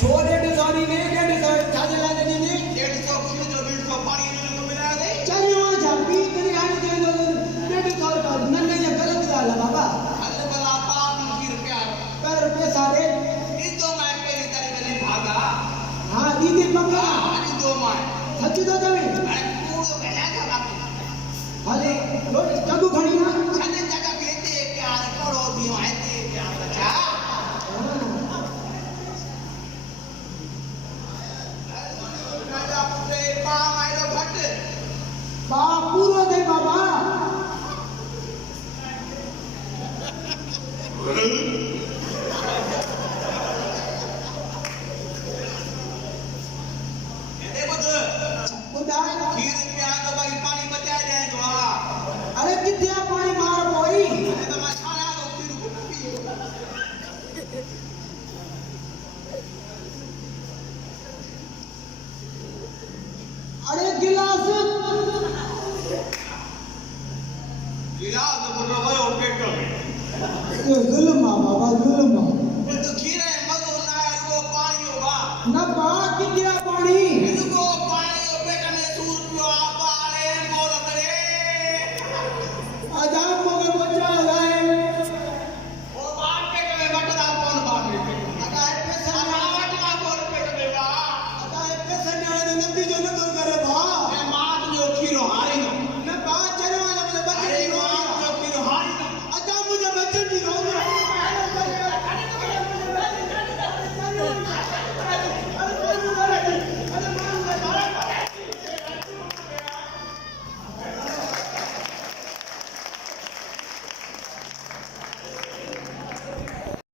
छोड़ 150 ने 150 छाजे लाने दी ने 150 किलो जो 150 पानी ने को मिला दे चलिए वहां झापी तेरी आने दे 150 का नन्हे ने गलत गाल है बाबा अल्लाह भला पाप की रुपया पर रुपए सारे ये तो मैं पहली तारीख में भागा हां दीदी पक्का आज दो माय सच्ची तो जमी अरे पूरा पहला था बाकी हाले लो जगू खड़ी ना